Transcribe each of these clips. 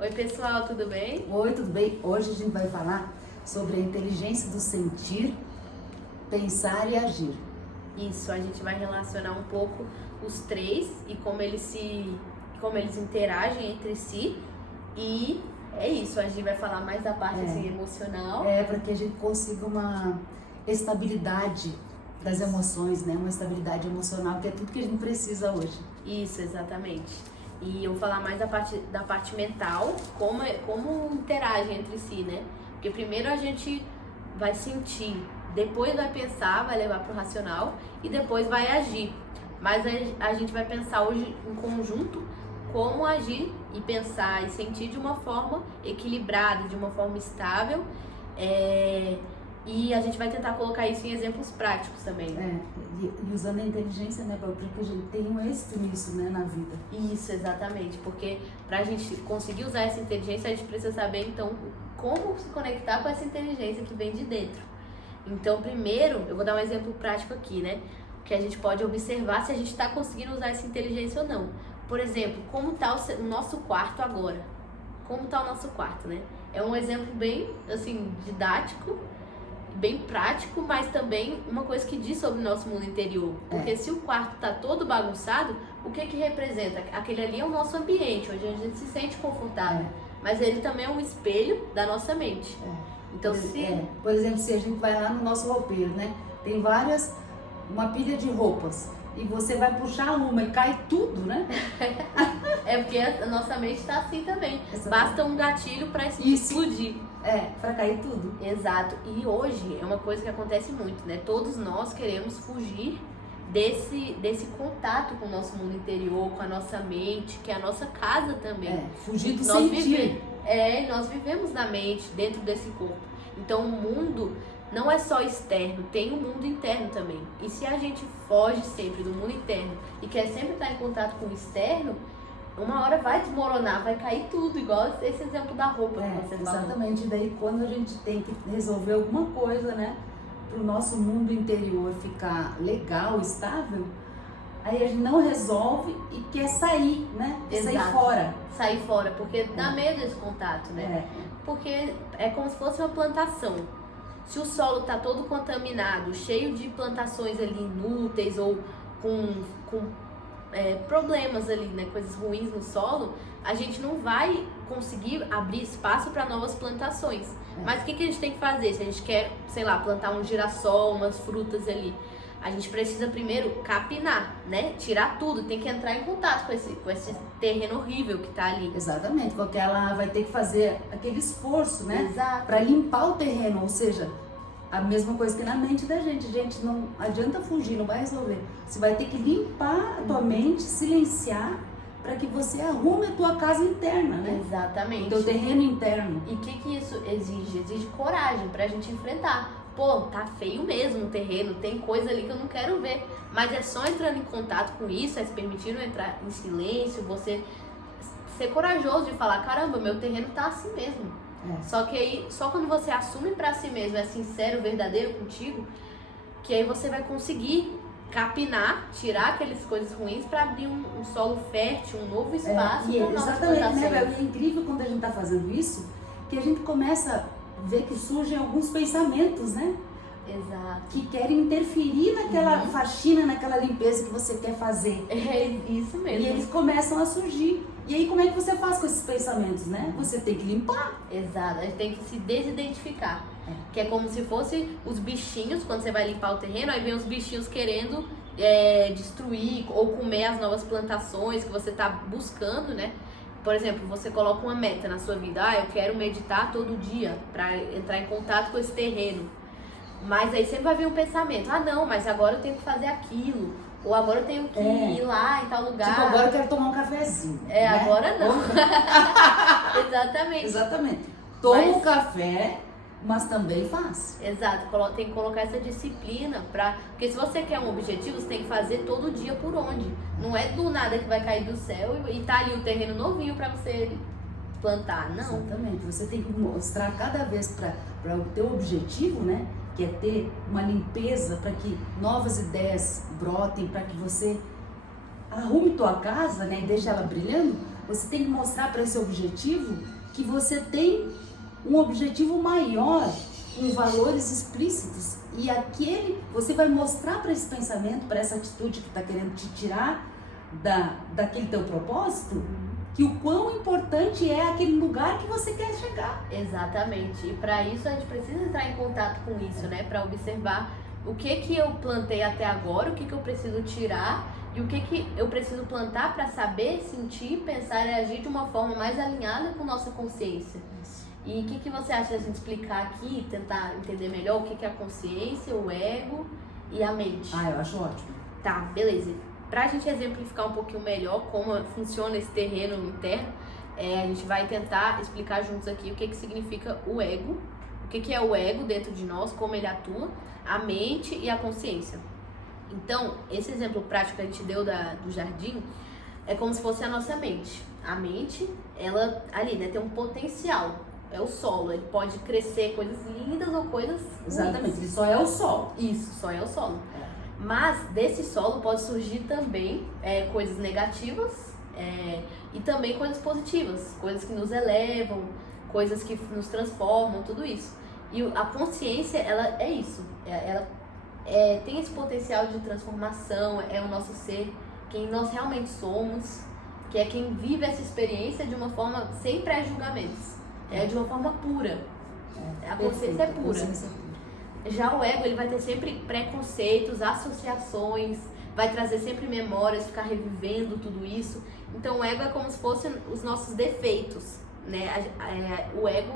Oi pessoal, tudo bem? Oi, tudo bem? Hoje a gente vai falar sobre a inteligência do sentir, pensar e agir. Isso, a gente vai relacionar um pouco os três e como eles interagem entre si. E é isso, a gente vai falar mais da parte assim, emocional. Para que a gente consiga uma estabilidade das emoções, né? Uma estabilidade emocional, que é tudo que a gente precisa hoje. Isso, exatamente. E eu vou falar mais da parte mental, como interagem entre si, né? Porque primeiro a gente vai sentir, depois vai pensar, vai levar para o racional e depois vai agir. Mas a gente vai pensar hoje em conjunto como agir e pensar e sentir de uma forma equilibrada, de uma forma estável. E a gente vai tentar colocar isso em exemplos práticos também. E usando a inteligência, né, para que a gente tenha um êxito nisso, né, na vida. Isso, exatamente. Porque para a gente conseguir usar essa inteligência, a gente precisa saber, então, como se conectar com essa inteligência que vem de dentro. Então, primeiro, eu vou dar um exemplo prático aqui, né? Que a gente pode observar se a gente está conseguindo usar essa inteligência ou não. Por exemplo, como está o nosso quarto agora? Como está o nosso quarto, né? É um exemplo bem, assim, didático, bem prático, mas também uma coisa que diz sobre o nosso mundo interior. Porque se o quarto está todo bagunçado, o que representa? Aquele ali é o nosso ambiente, onde a gente se sente confortável. Mas ele também é um espelho da nossa mente. Então, por exemplo, se a gente vai lá no nosso roupeiro, né? Tem uma pilha de roupas. E você vai puxar uma e cai tudo, né? Porque a nossa mente está assim também. Exatamente. Basta um gatilho para explodir. Para cair tudo. Exato. E hoje é uma coisa que acontece muito, né? Todos nós queremos fugir desse contato com o nosso mundo interior, com a nossa mente, que é a nossa casa também. Fugir do sentir. Nós vivemos na mente, dentro desse corpo. Então o mundo não é só externo, tem um mundo interno também. E se a gente foge sempre do mundo interno e quer sempre estar em contato com o externo, uma hora vai desmoronar, vai cair tudo, igual esse exemplo da roupa que você falou. Exatamente, daí quando a gente tem que resolver alguma coisa, né, para o nosso mundo interior ficar legal, estável, aí a gente não resolve e quer sair, né, sair fora. Sair fora, porque dá medo desse contato, né? Porque é como se fosse uma plantação. Se o solo está todo contaminado, cheio de plantações ali inúteis ou com problemas ali, né, coisas ruins no solo, a gente não vai conseguir abrir espaço para novas plantações. Mas o que a gente tem que fazer? Se a gente quer, sei lá, plantar um girassol, umas frutas ali, a gente precisa primeiro capinar, né? Tirar tudo, tem que entrar em contato com esse terreno horrível que tá ali. Exatamente, porque ela vai ter que fazer aquele esforço, né? Exato. Para limpar o terreno, ou seja, a mesma coisa que na mente da gente. Gente, não adianta fugir, não vai resolver. Você vai ter que limpar a tua mente, silenciar, para que você arrume a tua casa interna, né? Exatamente. O teu terreno interno. E o que isso exige? Exige coragem pra gente enfrentar. Pô, tá feio mesmo o terreno, tem coisa ali que eu não quero ver. Mas é só entrando em contato com isso, é se permitindo entrar em silêncio, você ser corajoso de falar, caramba, meu terreno tá assim mesmo. Só que aí, só quando você assume pra si mesmo, é sincero, verdadeiro contigo, que aí você vai conseguir capinar, tirar aquelas coisas ruins pra abrir um solo fértil, um novo espaço para novas exatamente, plantações. né? É incrível quando a gente tá fazendo isso, que a gente começa a ver que surgem alguns pensamentos, né? Exato. Que querem interferir naquela faxina, naquela limpeza que você quer fazer. É isso mesmo. E eles começam a surgir. E aí como é que você faz com esses pensamentos, né? Você tem que limpar. Exato, a gente tem que se desidentificar. Que é como se fosse os bichinhos, quando você vai limpar o terreno, aí vem os bichinhos querendo destruir ou comer as novas plantações que você está buscando, né? Por exemplo, você coloca uma meta na sua vida, eu quero meditar todo dia para entrar em contato com esse terreno. Mas aí sempre vai vir um pensamento, não, mas agora eu tenho que fazer aquilo, ou agora eu tenho que ir lá em tal lugar. Tipo, agora eu quero tomar um cafezinho. Né? Agora não. Exatamente. Exatamente. Toma um café, mas também faz. Exato, tem que colocar essa disciplina porque se você quer um objetivo, você tem que fazer todo dia por onde. Não é do nada que vai cair do céu e tá ali o terreno novinho para você plantar, não. Exatamente, você tem que mostrar cada vez para o teu objetivo, né? Que é ter uma limpeza para que novas ideias brotem, para que você arrume tua casa, né? E deixe ela brilhando. Você tem que mostrar para esse objetivo que você tem um objetivo maior, com valores explícitos. E você vai mostrar para esse pensamento, para essa atitude que está querendo te tirar daquele teu propósito, que o quão importante é aquele lugar que você quer chegar. Exatamente. E para isso a gente precisa entrar em contato com isso, né? Para observar o que eu plantei até agora, o que eu preciso tirar e o que eu preciso plantar para saber, sentir, pensar e agir de uma forma mais alinhada com nossa consciência. E o que você acha da gente explicar aqui, tentar entender melhor o que é a consciência, o ego e a mente? Eu acho ótimo. Tá, beleza. Pra gente exemplificar um pouquinho melhor como funciona esse terreno interno, a gente vai tentar explicar juntos aqui o que significa o ego, o que é o ego dentro de nós, como ele atua, a mente e a consciência. Então, esse exemplo prático que a gente deu do jardim é como se fosse a nossa mente. A mente, ela ali, né, tem um potencial. É o solo, ele pode crescer coisas lindas ou coisas Exatamente, ruins. ele só é o solo. Isso, só é o solo. Mas desse solo pode surgir também coisas negativas e também coisas positivas, coisas que nos elevam, coisas que nos transformam, tudo isso. E a consciência, ela é isso, ela tem esse potencial de transformação, é o nosso ser, quem nós realmente somos, que é quem vive essa experiência de uma forma sem pré-julgamentos. De uma forma pura. A consciência é pura. Já o ego, ele vai ter sempre preconceitos, associações, vai trazer sempre memórias, ficar revivendo tudo isso. Então o ego é como se fossem os nossos defeitos, né? O ego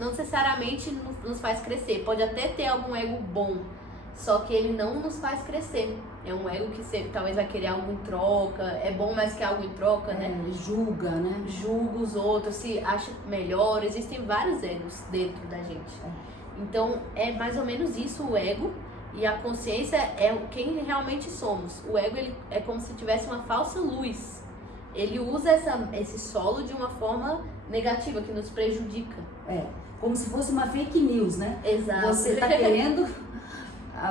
não necessariamente nos faz crescer. Pode até ter algum ego bom, só que ele não nos faz crescer. É um ego que talvez vai querer algo em troca, é bom mais que algo em troca, né? Julga, né? Julga os outros, se acha melhor. Existem vários egos dentro da gente. Então, é mais ou menos isso o ego. E a consciência é quem realmente somos. O ego, ele é como se tivesse uma falsa luz. Ele usa esse solo de uma forma negativa, que nos prejudica. Como se fosse uma fake news, né? Exato. Você tá querendo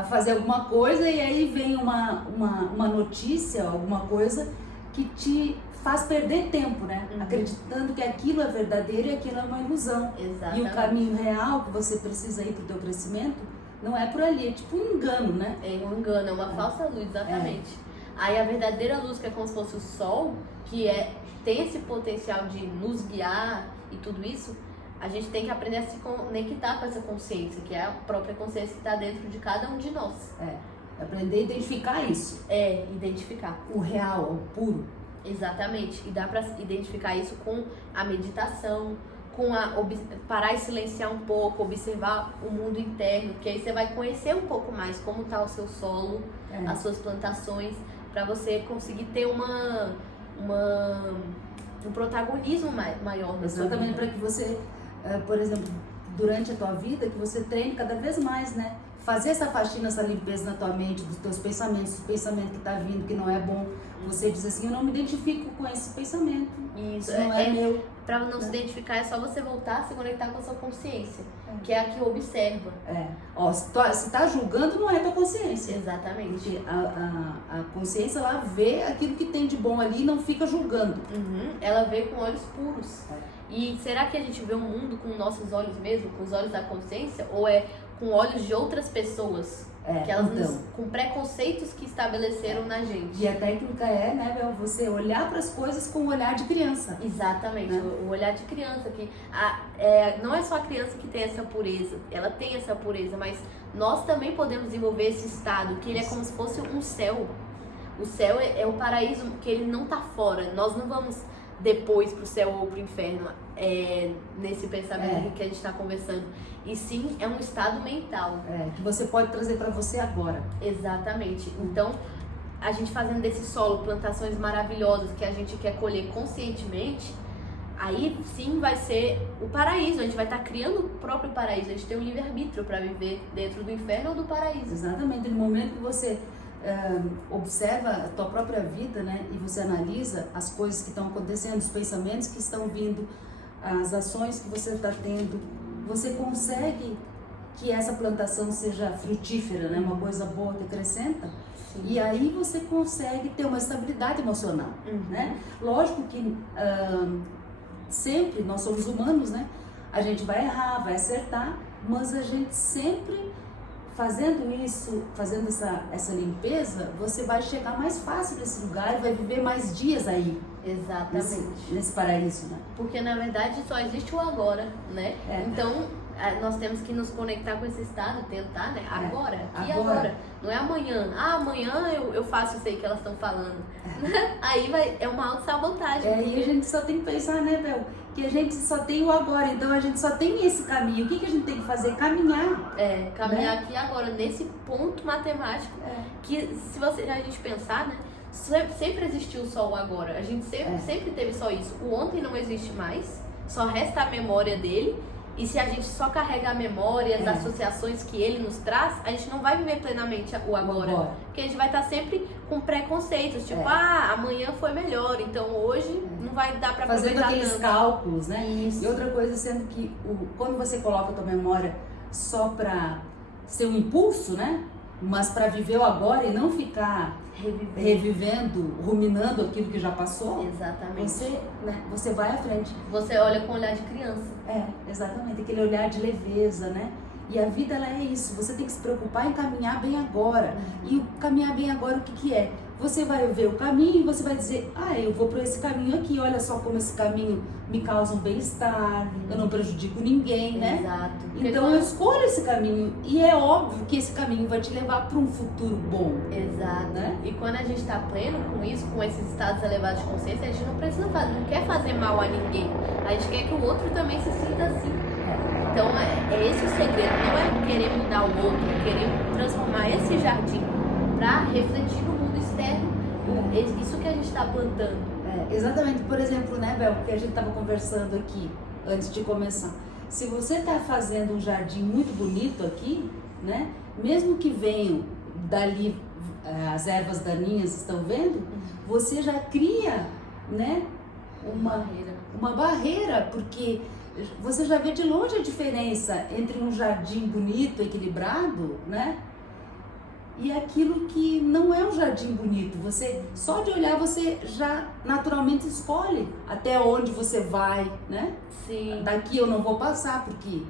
fazer alguma coisa e aí vem uma notícia, alguma coisa que te faz perder tempo, né? Acreditando que aquilo é verdadeiro e aquilo é uma ilusão. Exatamente. E o caminho real que você precisa ir pro teu crescimento não é por ali, é tipo um engano, né? É um engano, é uma falsa luz, exatamente. Aí a verdadeira luz, que é como se fosse o sol, que tem esse potencial de nos guiar e tudo isso, a gente tem que aprender a se conectar com essa consciência, que é a própria consciência que está dentro de cada um de nós. Aprender a identificar isso. Identificar. O real, o puro. Exatamente. E dá para identificar isso com a meditação, com parar e silenciar um pouco, observar o mundo interno, que aí você vai conhecer um pouco mais como está o seu solo, as suas plantações, para você conseguir ter um protagonismo maior na sua vida. Exatamente, para que você, por exemplo, durante a tua vida, que você treine cada vez mais, né? Fazer essa faxina, essa limpeza na tua mente, dos teus pensamentos, o pensamento que está vindo, que não é bom. Você diz assim, eu não me identifico com esse pensamento. Isso não é meu. Para não se identificar, é só você voltar a se conectar com a sua consciência, que é a que observa. Se tá julgando, não é tua consciência. Exatamente. Porque a consciência, ela vê aquilo que tem de bom ali e não fica julgando. Ela vê com olhos puros. E será que a gente vê o mundo com nossos olhos mesmo, com os olhos da consciência? Ou é com olhos de outras pessoas? Que elas com preconceitos que estabeleceram na gente. E a técnica né, Bel, você olhar para as coisas com o olhar de criança. Exatamente, né? O olhar de criança. Que não é só a criança que tem essa pureza, ela tem essa pureza, mas nós também podemos desenvolver esse estado, que ele é como se fosse um céu. O céu é o paraíso, que ele não está fora. Nós não vamos depois pro céu ou pro inferno, nesse pensamento que a gente está conversando. E sim, é um estado mental. Que você pode trazer para você agora. Exatamente. Então, a gente fazendo desse solo plantações maravilhosas que a gente quer colher conscientemente, aí sim vai ser o paraíso. A gente vai estar criando o próprio paraíso. A gente tem um livre-arbítrio para viver dentro do inferno ou do paraíso. Exatamente. No momento que você observa a tua própria vida, né, e você analisa as coisas que estão acontecendo, os pensamentos que estão vindo, as ações que você está tendo, você consegue que essa plantação seja frutífera, né? Uma coisa boa que acrescenta. Sim. E aí você consegue ter uma estabilidade emocional, né? Lógico que sempre, nós somos humanos, né? A gente vai errar, vai acertar, mas a gente sempre fazendo isso, fazendo essa limpeza, você vai chegar mais fácil nesse lugar e vai viver mais dias aí. Exatamente. Nesse paraíso, né? Porque na verdade só existe o agora, né? Então nós temos que nos conectar com esse estado, tentar, né? Agora, aqui agora. Não é amanhã. Ah, amanhã eu faço isso aí que elas estão falando. Aí é uma autossabotagem. E a gente só tem que pensar, né, Bel? Que a gente só tem o agora, então a gente só tem esse caminho. O que a gente tem que fazer? Caminhar. Caminhar, né? Aqui agora, nesse ponto matemático, que se a gente pensar, né? Sempre existiu só o agora. A gente sempre teve só isso. O ontem não existe mais, só resta a memória dele. E se a gente só carrega a memória, as associações que ele nos traz, a gente não vai viver plenamente o agora. Porque a gente vai estar sempre com preconceitos, tipo, amanhã foi melhor, então hoje não vai dar pra aproveitar fazendo aqueles tanto. Cálculos, né? Isso. E outra coisa, sendo que quando você coloca a tua memória só pra ser um impulso, né? Mas pra viver o agora e não ficar revivendo, ruminando aquilo que já passou. Exatamente. Você vai à frente. Você olha com o olhar de criança. Exatamente, aquele olhar de leveza, né? E a vida, ela é isso, você tem que se preocupar em caminhar bem agora. E o caminhar bem agora, o que é? Você vai ver o caminho e você vai dizer, eu vou por esse caminho aqui, olha só como esse caminho me causa um bem-estar, eu não prejudico ninguém, né? Exato. Então eu escolho esse caminho e é óbvio que esse caminho vai te levar para um futuro bom. Exato. Né? E quando a gente está pleno com isso, com esses estados elevados de consciência, a gente não quer fazer mal a ninguém. A gente quer que o outro também se sinta assim. Então é esse o segredo, não é querer mudar o outro, é querer transformar esse jardim para refletir no mundo externo isso que a gente está plantando. Exatamente, por exemplo, né, Bel, que a gente estava conversando aqui antes de começar. Se você está fazendo um jardim muito bonito aqui, né, mesmo que venham dali as ervas daninhas, estão vendo? Você já cria, né, uma barreira, porque você já vê de longe a diferença entre um jardim bonito, equilibrado, né? E aquilo que não é um jardim bonito. Você, só de olhar, você já naturalmente escolhe até onde você vai, né? Sim. Daqui eu não vou passar, porque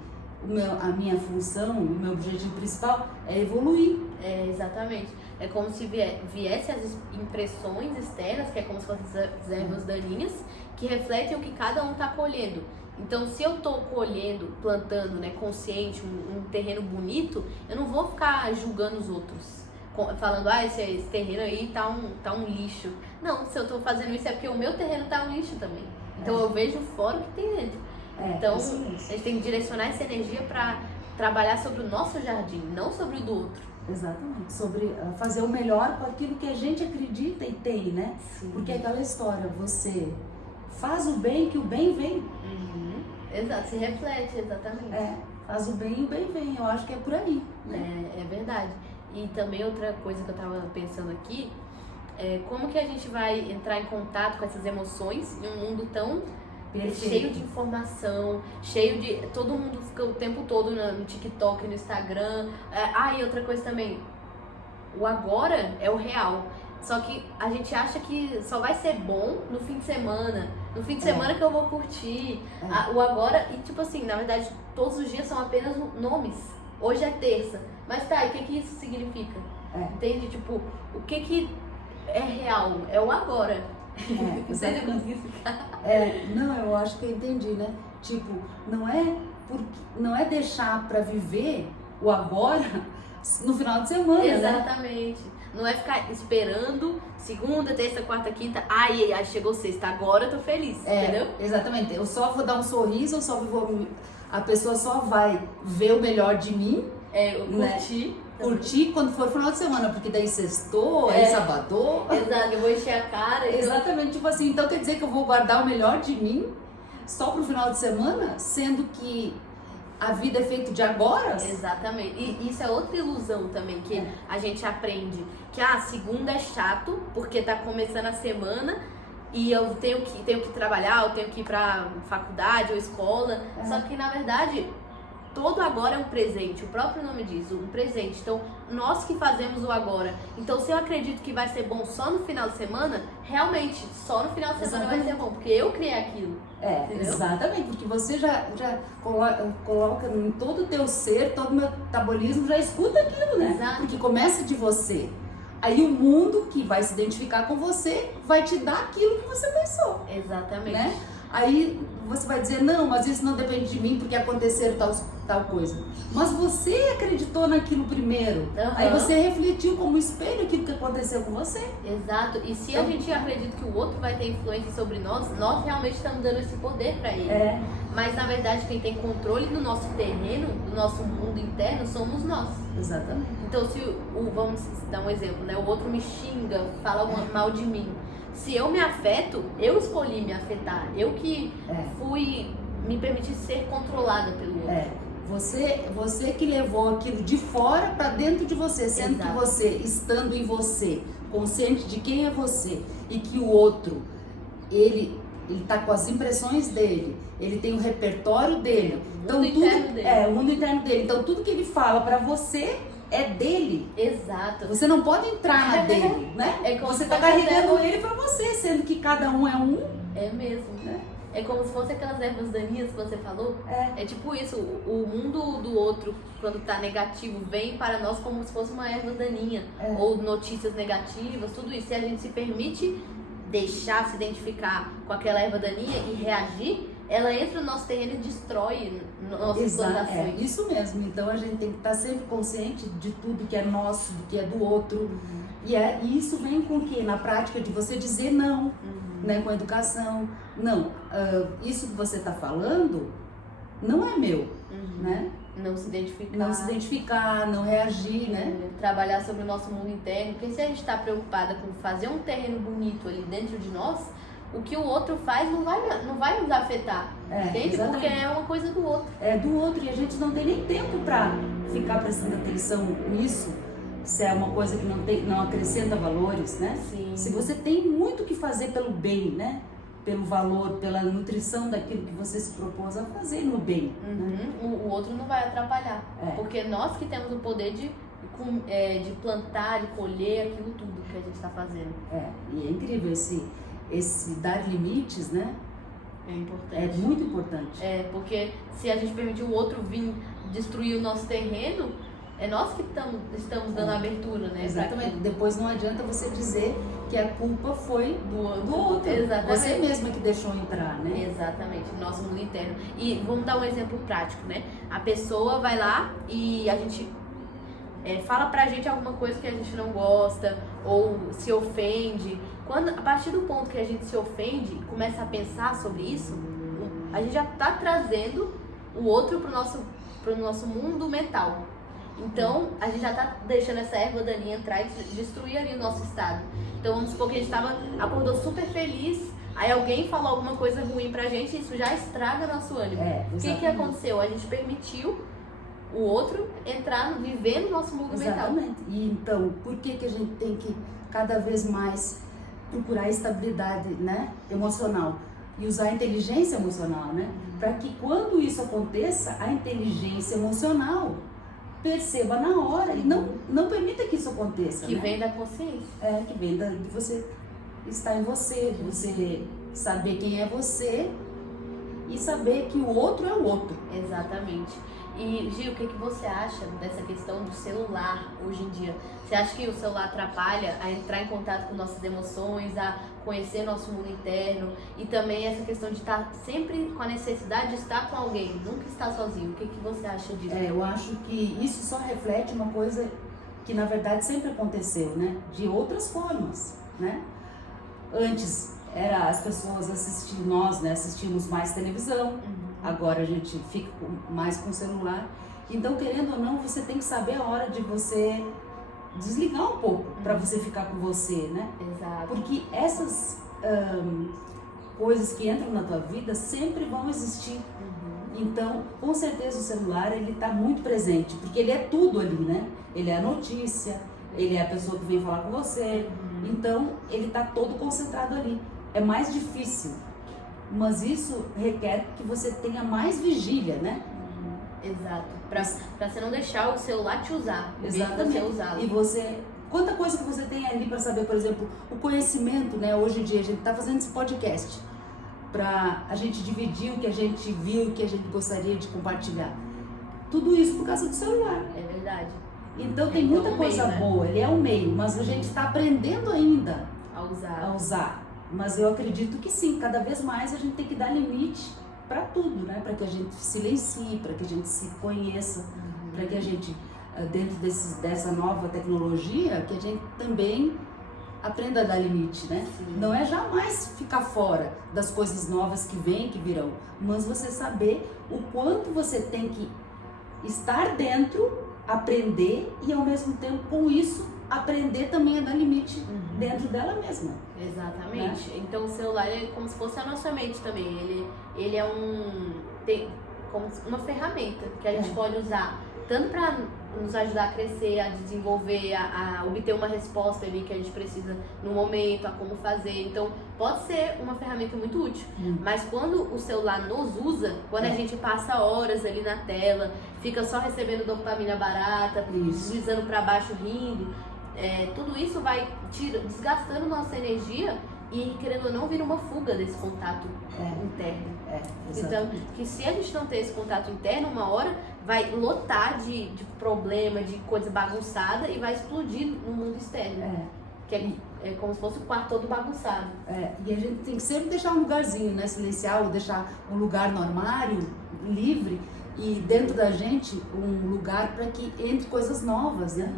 a minha função, o meu objetivo principal é evoluir. Exatamente. É como se viesse as impressões externas, que é como se fossem as ervas daninhas, que refletem o que cada um está colhendo. Então, se eu estou colhendo, plantando, né, consciente, um terreno bonito, eu não vou ficar julgando os outros, falando, esse terreno aí tá um lixo. Não, se eu estou fazendo isso é porque o meu terreno tá um lixo também. Então, eu vejo fora o que tem dentro. Então, a gente tem que direcionar essa energia para trabalhar sobre o nosso jardim, não sobre o do outro. Exatamente, sobre fazer o melhor com aquilo que a gente acredita e tem, né? Sim. Porque é aquela história, você faz o bem que o bem vem. Exato, se reflete, exatamente. Faz o bem e o bem vem, eu acho que é por aí, né? É verdade. E também outra coisa que eu tava pensando aqui, como que a gente vai entrar em contato com essas emoções em um mundo tão cheio de informação, cheio de... Todo mundo fica o tempo todo no TikTok, no Instagram. E outra coisa também, o agora é o real. Só que a gente acha que só vai ser bom no fim de semana. No fim de semana que eu vou curtir. O agora, e tipo assim, na verdade, todos os dias são apenas nomes. Hoje é terça. Mas tá, e o que isso significa? Entende? Tipo, o que é real? É o agora. Não sei se eu consegui explicar. Não, eu acho que eu entendi, né? Tipo, não é deixar pra viver o agora no final de semana, Exatamente. Né? Não é ficar esperando segunda, terça, quarta, quinta. Ai, chegou sexta, agora eu tô feliz, entendeu? Exatamente. Eu só vou dar um sorriso, a pessoa só vai ver o melhor de mim. Eu curti. Né? Curtir quando for final de semana, porque daí sextou, aí sabadou. Exato, eu vou encher a cara. Exatamente, tipo assim, então quer dizer que eu vou guardar o melhor de mim só pro final de semana, sendo que a vida é feita de agora? Exatamente. E isso é outra ilusão também, que a gente aprende. Que segunda é chato, porque tá começando a semana e eu tenho que trabalhar, eu tenho que ir pra faculdade ou escola. Só que, na verdade, todo agora é um presente, o próprio nome diz, um presente. Então, nós que fazemos o agora. Então, se eu acredito que vai ser bom só no final de semana, realmente, só no final de semana vai ser bom, porque eu criei aquilo. Entendeu? Exatamente, porque você já coloca em todo o teu ser, todo o metabolismo já escuta aquilo, né? Exato. Porque começa de você. Aí o mundo que vai se identificar com você vai te dar aquilo que você pensou. Exatamente. Né? Aí você vai dizer, não, mas isso não depende de mim porque aconteceram tal coisa. Mas você acreditou naquilo primeiro. Aí você refletiu como espelho aquilo que aconteceu com você. Exato. E se a gente acredita que o outro vai ter influência sobre nós realmente estamos dando esse poder para ele. Mas na verdade quem tem controle do nosso terreno, do nosso mundo interno, somos nós. Exatamente. Então se vamos dar um exemplo, né? O outro me xinga, fala mal de mim. Se eu me afeto, eu escolhi me afetar. Eu que me permiti ser controlada pelo outro. Você que levou aquilo de fora para dentro de você, sendo que você, estando em você, consciente de quem é você e que o outro, ele tá com as impressões dele, ele tem o repertório dele, o mundo interno dele. Então tudo que ele fala para você é dele. Exato. Você não pode entrar na dele, né? Você tá carregando ele para você, sendo que cada um é um. É mesmo, né? É como se fosse aquelas ervas daninhas que você falou. É tipo isso, o mundo do outro, quando tá negativo, vem para nós como se fosse uma erva daninha. Ou notícias negativas, tudo isso. Se a gente se permite deixar se identificar com aquela erva daninha e reagir, ela entra no nosso terreno e destrói nossas plantações. Isso mesmo. Então a gente tem que estar sempre consciente de tudo que é nosso, do que é do outro. E isso vem com o quê? Na prática de você dizer não, né? Com a educação. Não, isso que você está falando não é meu, né? Não se identificar, não reagir, né? Trabalhar sobre o nosso mundo interno. Porque se a gente está preocupada com fazer um terreno bonito ali dentro de nós, o que o outro faz não vai nos afetar, entende? Exatamente. Porque é uma coisa do outro. É do outro, e a gente não tem nem tempo para ficar prestando atenção nisso, se é uma coisa que não acrescenta valores, né? Sim. Se você tem muito o que fazer pelo bem, né? Pelo valor, pela nutrição daquilo que você se propôs a fazer no bem. Né? O outro não vai atrapalhar, porque nós que temos o poder de plantar, de colher aquilo tudo que a gente está fazendo. E é incrível esse dar limites, né? É importante. É muito importante. Porque se a gente permitir o outro vir destruir o nosso terreno, é nós que estamos dando abertura, né? Exatamente. Depois não adianta você dizer que a culpa foi do outro. Exatamente. Você mesma que deixou entrar, né? Exatamente, nosso mundo interno. E vamos dar um exemplo prático, né? A pessoa vai lá e a gente fala pra gente alguma coisa que a gente não gosta ou se ofende. A partir do ponto que a gente se ofende e começa a pensar sobre isso, a gente já tá trazendo o outro pro nosso mundo mental. Então, a gente já tá deixando essa erva daninha entrar e destruir ali o nosso estado. Então, vamos supor que a gente acordou super feliz, aí alguém falou alguma coisa ruim pra gente e isso já estraga nosso ânimo. O que aconteceu? A gente permitiu o outro viver no nosso mundo mental. Exatamente. E então, por que a gente tem que cada vez mais procurar estabilidade, né, emocional? E usar a inteligência emocional, né? Para que quando isso aconteça, a inteligência emocional perceba na hora e não permita que isso aconteça. Que vem da consciência. Que vem de você estar em você, de você saber quem é você e saber que o outro é o outro. Exatamente. E Gil, o que você acha dessa questão do celular hoje em dia? Você acha que o celular atrapalha a entrar em contato com nossas emoções, a conhecer nosso mundo interno e também essa questão de estar sempre com a necessidade de estar com alguém, nunca estar sozinho? O que você acha disso? Eu acho que isso só reflete uma coisa que na verdade sempre aconteceu, né? De outras formas, né? Antes as pessoas assistimos mais televisão. Agora a gente fica mais com o celular. Então, querendo ou não, você tem que saber a hora de você desligar um pouco para você ficar com você, né? Exato. Porque essas coisas que entram na tua vida sempre vão existir. Então, com certeza o celular ele está muito presente, porque ele é tudo ali, né? Ele é a notícia, ele é a pessoa que vem falar com você. Então, ele está todo concentrado ali. É mais difícil. Mas isso requer que você tenha mais vigília, né? Exato. Pra você não deixar o celular te usar. Exatamente. Você usá-lo. E você... Quanta coisa que você tem ali para saber, por exemplo, o conhecimento, né? Hoje em dia a gente está fazendo esse podcast para a gente dividir o que a gente viu, o que a gente gostaria de compartilhar. Tudo isso por causa do celular. É verdade. Então tem muita coisa boa, ele é um meio, mas a gente está aprendendo ainda a usar. Mas eu acredito que sim, cada vez mais a gente tem que dar limite para tudo, né? Para que a gente silencie, para que a gente se conheça, para que a gente, dentro dessa nova tecnologia, que a gente também aprenda a dar limite, né? Sim. Não é jamais ficar fora das coisas novas que vêm, que virão, mas você saber o quanto você tem que estar dentro, aprender e ao mesmo tempo com isso aprender também a dar limite dentro dela mesma. Exatamente. Né? Então o celular é como se fosse a nossa mente também. Ele é como uma ferramenta que a gente pode usar tanto para nos ajudar a crescer, a desenvolver, a obter uma resposta ali que a gente precisa no momento, a como fazer. Então, pode ser uma ferramenta muito útil. Mas quando o celular nos usa, quando a gente passa horas ali na tela, fica só recebendo dopamina barata, deslizando para baixo, rindo, tudo isso vai desgastando nossa energia e, querendo ou não, vira uma fuga desse contato interno. Então, que se a gente não ter esse contato interno, uma hora vai lotar de problema, de coisa bagunçada e vai explodir no mundo externo. Que é como se fosse o quarto todo bagunçado. E a gente tem que sempre deixar um lugarzinho, né? Silenciar ou deixar um lugar no armário, livre, e dentro da gente um lugar para que entre coisas novas, né?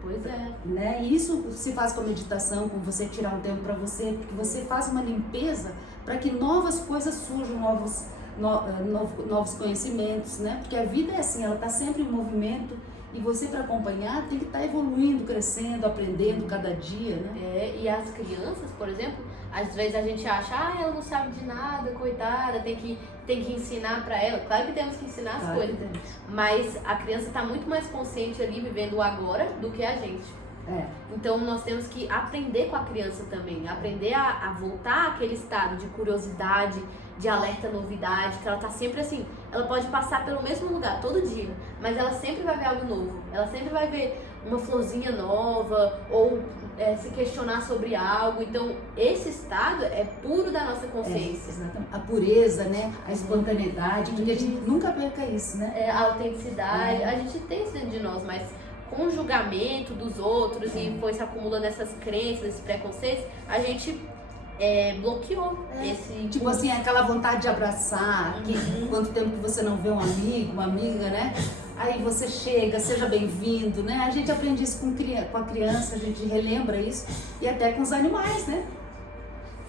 Pois é. Né? E isso se faz com a meditação, com você tirar um tempo para você, porque você faz uma limpeza para que novas coisas surjam, novos conhecimentos, né? Porque a vida é assim, ela está sempre em movimento e você, para acompanhar, tem que estar evoluindo, crescendo, aprendendo cada dia, né? E as crianças, por exemplo, às vezes a gente acha, ela não sabe de nada, coitada, tem que ensinar para ela. Claro que temos que ensinar as coisas, mas a criança está muito mais consciente ali, vivendo o agora, do que a gente. Então nós temos que aprender com a criança também, aprender a voltar àquele estado de curiosidade, de alerta novidade, que ela tá sempre assim, ela pode passar pelo mesmo lugar todo dia, mas ela sempre vai ver algo novo, ela sempre vai ver uma florzinha nova, ou se questionar sobre algo. Então esse estado é puro da nossa consciência. Exatamente. A pureza, né? A espontaneidade, porque a gente nunca perca isso, né? A autenticidade, a gente tem isso dentro de nós, mas com o julgamento dos outros e foi se acumulando essas crenças, esses preconceitos, a gente bloqueou esse... Tipo assim, aquela vontade de abraçar, quanto tempo que você não vê um amigo, uma amiga, né? Aí você chega, seja bem-vindo, né? A gente aprende isso com a criança, a gente relembra isso, e até com os animais, né?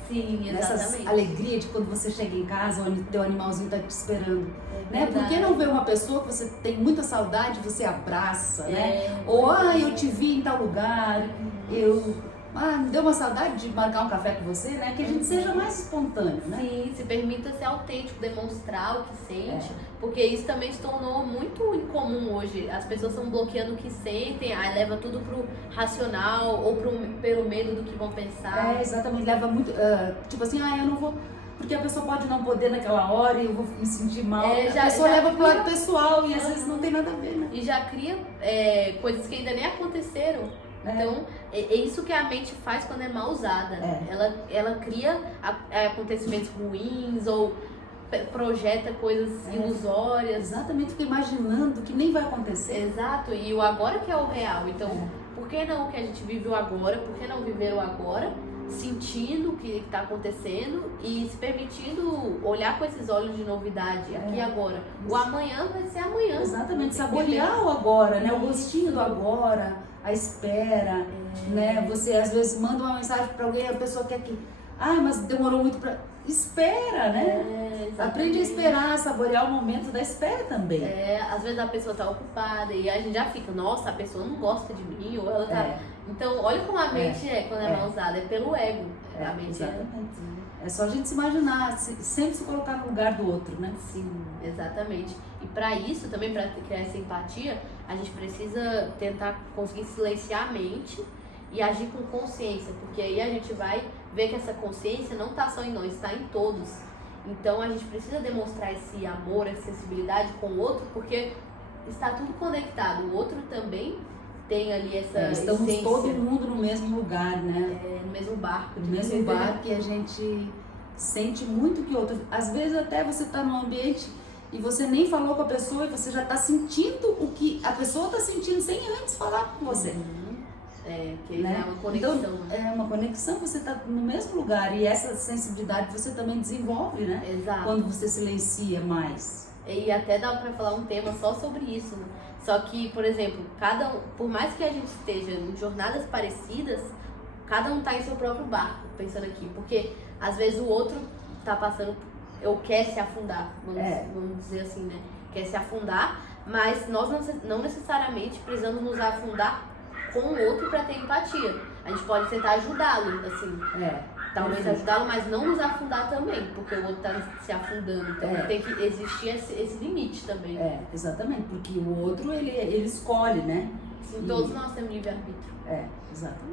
Sim, exatamente. Essa alegria de quando você chega em casa, onde teu animalzinho tá te esperando. Né? Por que não ver uma pessoa que você tem muita saudade, você abraça, né? Ou, eu te vi em tal lugar, me deu uma saudade de marcar um café com você, né? Que a gente seja mais espontâneo, né? Sim, se permita ser autêntico, demonstrar o que sente, porque isso também se tornou muito incomum hoje. As pessoas estão bloqueando o que sentem, aí leva tudo pro racional ou pelo medo do que vão pensar. Exatamente, leva muito, tipo assim, eu não vou... Porque a pessoa pode não poder naquela hora e eu vou me sentir mal. A pessoa leva pro lado pessoal e às vezes não tem nada a ver, né? E já cria coisas que ainda nem aconteceram. Então, é isso que a mente faz quando é mal usada. Ela cria acontecimentos ruins ou projeta coisas ilusórias. Exatamente, fica imaginando que nem vai acontecer. Exato, e o agora que é o real. Então, por que não que a gente vive o agora? Por que não viver o agora? Sentindo o que está acontecendo e se permitindo olhar com esses olhos de novidade aqui e agora. O amanhã vai ser amanhã. Exatamente, saborear o agora, né? O gostinho do agora, a espera, né? Você às vezes manda uma mensagem para alguém, a pessoa quer que... mas demorou muito para... Espera, né? Aprende a esperar, saborear o momento da espera também. Às vezes a pessoa tá ocupada e a gente já fica, nossa, a pessoa não gosta de mim, ou ela tá... Então, olha como a mente quando é mal usada, é pelo ego. A mente exatamente. É só a gente se imaginar, sempre se colocar no lugar do outro, né? Sim, exatamente. E para isso, também para criar essa empatia, a gente precisa tentar conseguir silenciar a mente e agir com consciência, porque aí a gente vai ver que essa consciência não está só em nós, está em todos. Então a gente precisa demonstrar esse amor, essa sensibilidade com o outro, porque está tudo conectado. O outro também tem ali essa estamos essência. todo mundo no mesmo lugar, né? No mesmo barco. No mesmo barco, que a gente sente muito que o outro... Às vezes até você está num ambiente e você nem falou com a pessoa e você já está sentindo o que a pessoa está sentindo sem antes falar com você. Que né? é uma conexão. Então, é uma conexão, você está no mesmo lugar e essa sensibilidade você também desenvolve, né? Exato. Quando você silencia mais. E até dá pra falar um tema só sobre isso, né? Só que, por exemplo, por mais que a gente esteja em jornadas parecidas, cada um tá em seu próprio barco, pensando aqui. Porque, às vezes, o outro tá passando, ou quer se afundar, vamos dizer assim, né? Quer se afundar, mas nós não necessariamente precisamos nos afundar com o outro para ter empatia. A gente pode tentar ajudá-lo, assim. Talvez ajudá-lo, mas não nos afundar também, porque o outro tá se afundando. Então tem que existir esse limite também. Exatamente, porque o outro ele escolhe, né? Sim, todos nós temos livre-arbítrio. Exatamente.